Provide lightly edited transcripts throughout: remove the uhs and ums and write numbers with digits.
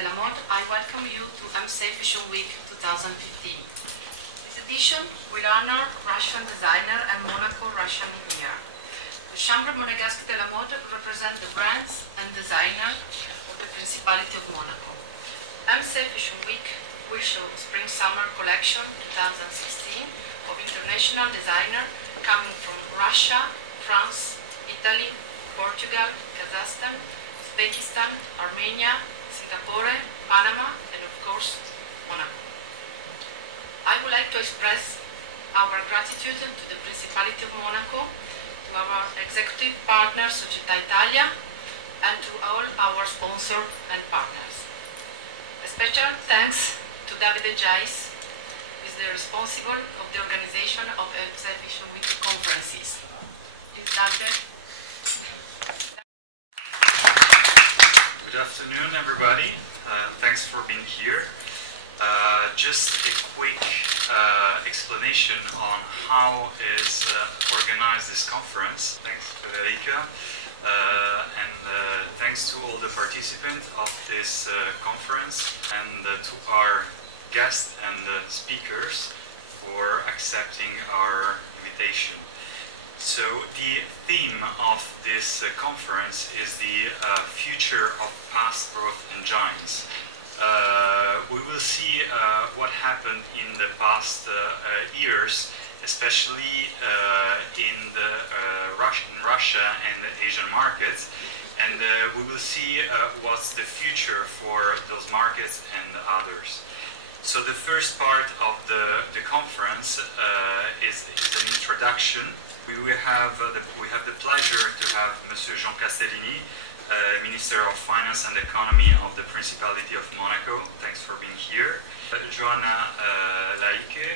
de la Mode, I welcome you to Fashion Week 2015. This edition will honor Russian designer and Monaco Russian engineer. The Chambre Monégasque de la Mode represent the brands and designer of the Principality of Monaco. Fashion Week will show Spring-Summer Collection 2016 of international designer coming from Russia, France, Italy, Portugal, Kazakhstan, Uzbekistan, Armenia, Singapore, Panama, and of course, Monaco. I would like to express our gratitude to the Principality of Monaco, to our executive partner Società Italia, and to all our sponsors and partners. A special thanks to Davide Jais, who is the responsible of the organization of Fashion Week conferences. Please, Davide. Good afternoon, everybody. Thanks for being here. Just a quick explanation on how is organized this conference. Thanks, Federica, and thanks to all the participants of this conference, and to our guests and speakers for accepting our invitation. So the theme of this conference is the future of past growth engines. We will see what happened in the past years, especially in Russia and the Asian markets, and we will see what's the future for those markets and others. So the first part of the conference is an introduction. We have the pleasure to have Monsieur Jean Castellini, Minister of Finance and Economy of the Principality of Monaco. Thanks for being here. Joanna Laike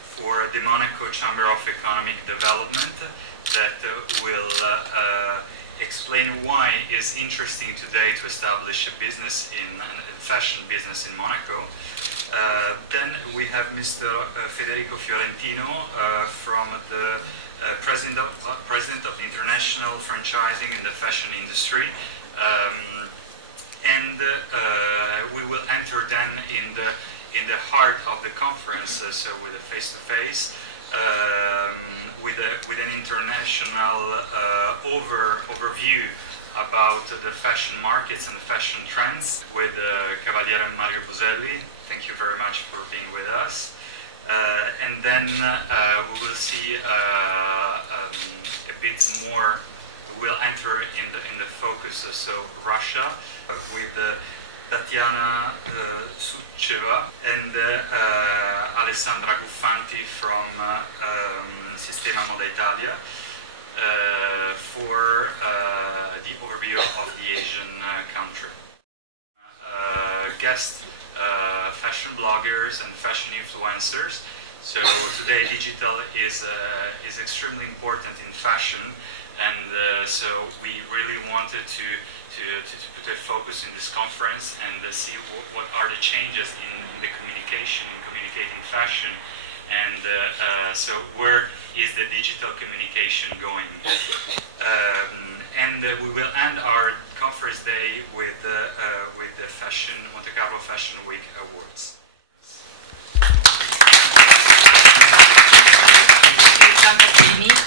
for the Monaco Chamber of Economic Development that will explain why it's interesting today to establish a business fashion business in Monaco. Then we have Mr. Federico Fiorentino from the President of the International Franchising in the Fashion Industry. And we will enter then in the heart of the conference, so with a face-to-face, with an international overview about the fashion markets and the fashion trends with Cavaliere Mario Buselli. Thank you very much for being with us. And then we will see a bit more. We'll enter in the focus, so Russia, with Tatiana Sucheva and Alessandra Guffanti from Sistema Moda Italia for the overview of the Asian country. Guest fashion bloggers and fashion influencers. So today digital is extremely important in fashion, and so we really wanted to put a focus in this conference and see what are the changes in the communicating fashion, and so where is the digital communication going. And we will end our conference day with the Monte Carlo Fashion Week Awards.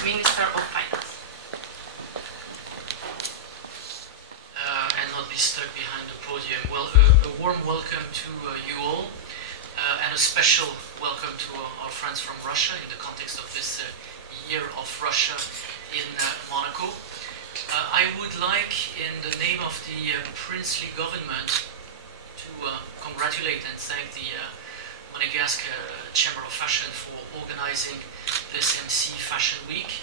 Minister of Finance. And not be stuck behind the podium. Well, a warm welcome to you all, and a special welcome to our friends from Russia in the context of this year of Russia in Monaco. I would like, in the name of the princely government, to congratulate and thank the Monégasque Chamber of Fashion for organizing this MC Fashion Week.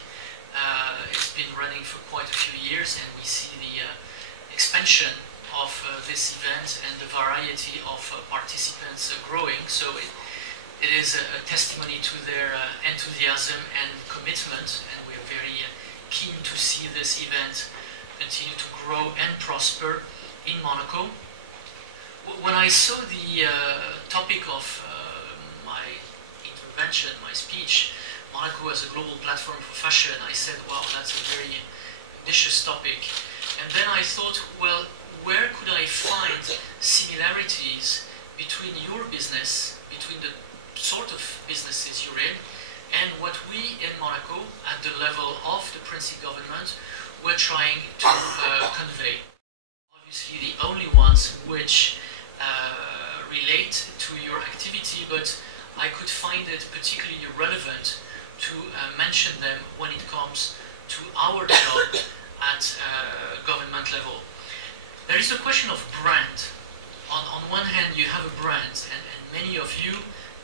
It's been running for quite a few years, and we see the expansion of this event and the variety of participants growing. So it is a testimony to their enthusiasm and commitment, and we are very keen to see this event continue to grow and prosper in Monaco. When I saw the topic of my intervention, my speech, Monaco as a global platform for fashion, I said, wow, that's a very ambitious topic. And then I thought, well, where could I find similarities between your business, between the sort of businesses you're in, and what we in Monaco, at the level of the Princi government, were trying to convey. Obviously the only ones which relate to your activity, but I could find it particularly relevant to mention them when it comes to our job at government level. There is a question of brand. On one hand, you have a brand, and many of you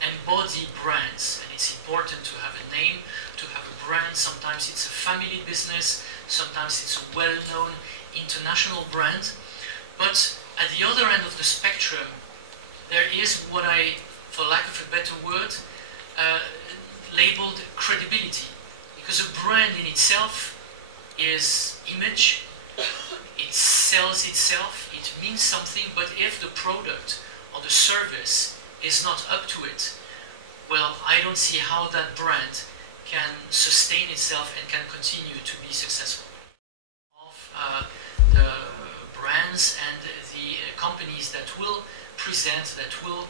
embody brands, and it's important to have a name, to have a brand. Sometimes it's a family business, sometimes it's a well-known international brand. But at the other end of the spectrum, there is what I, for lack of a better word, labeled credibility. Because a brand in itself is image, it sells itself, it means something, but if the product or the service is not up to it, well, I don't see how that brand can sustain itself and can continue to be successful. Of the brands and the companies that will present, that will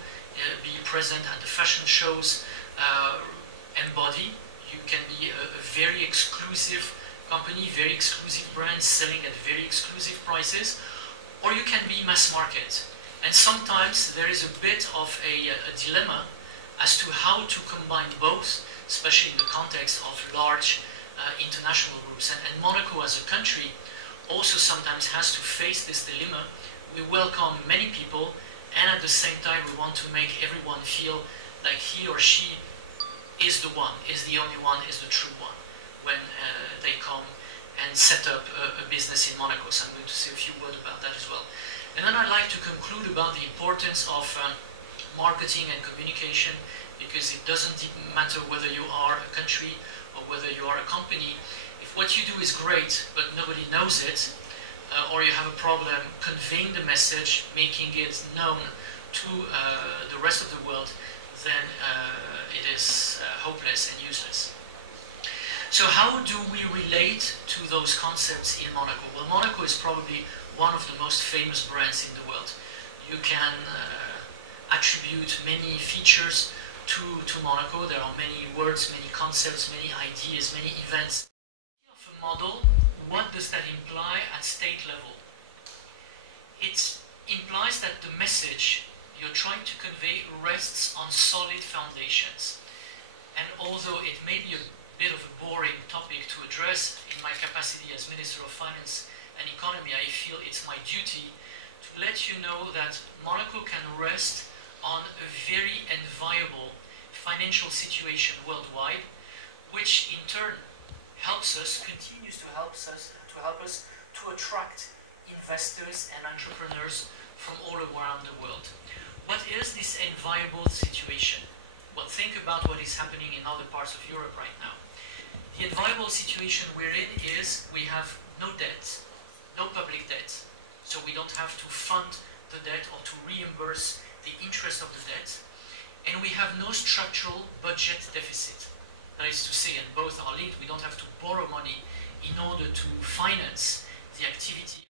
be present at the fashion shows embody. You can be a very exclusive company, very exclusive brand selling at very exclusive prices, or you can be mass market. And sometimes there is a bit of a dilemma as to how to combine both, especially in the context of large international groups. And Monaco as a country also sometimes has to face this dilemma. We welcome many people, and at the same time we want to make everyone feel like he or she is the one, is the only one, is the true one when they come and set up a business in Monaco. So I'm going to say a few words about that as well. And then I'd like to conclude about the importance of marketing and communication, because it doesn't matter whether you are a country or whether you are a company. If what you do is great but nobody knows it, or you have a problem conveying the message, making it known to the rest of the world, then it is hopeless and useless. So how do we relate to those concepts in Monaco? Well, Monaco is probably one of the most famous brands in the world. You can attribute many features to Monaco. There are many words, many concepts, many ideas, many events. Of a model, what does that imply at state level? It implies that the message you're trying to convey rests on solid foundations. And although it may be a bit of a boring topic to address in my capacity as Minister of Finance and Economy, I feel it's my duty to let you know that Monaco can rest on a very enviable financial situation worldwide, which in turn continues to help us to attract investors and entrepreneurs from all around the world. What is this enviable situation? Well, think about what is happening in other parts of Europe right now. The enviable situation we're in is we have no debt, no public debt, so we don't have to fund the debt or to reimburse the interest of the debt, and we have no structural budget deficit. That is to say, and both are linked, we don't have to borrow money in order to finance the activity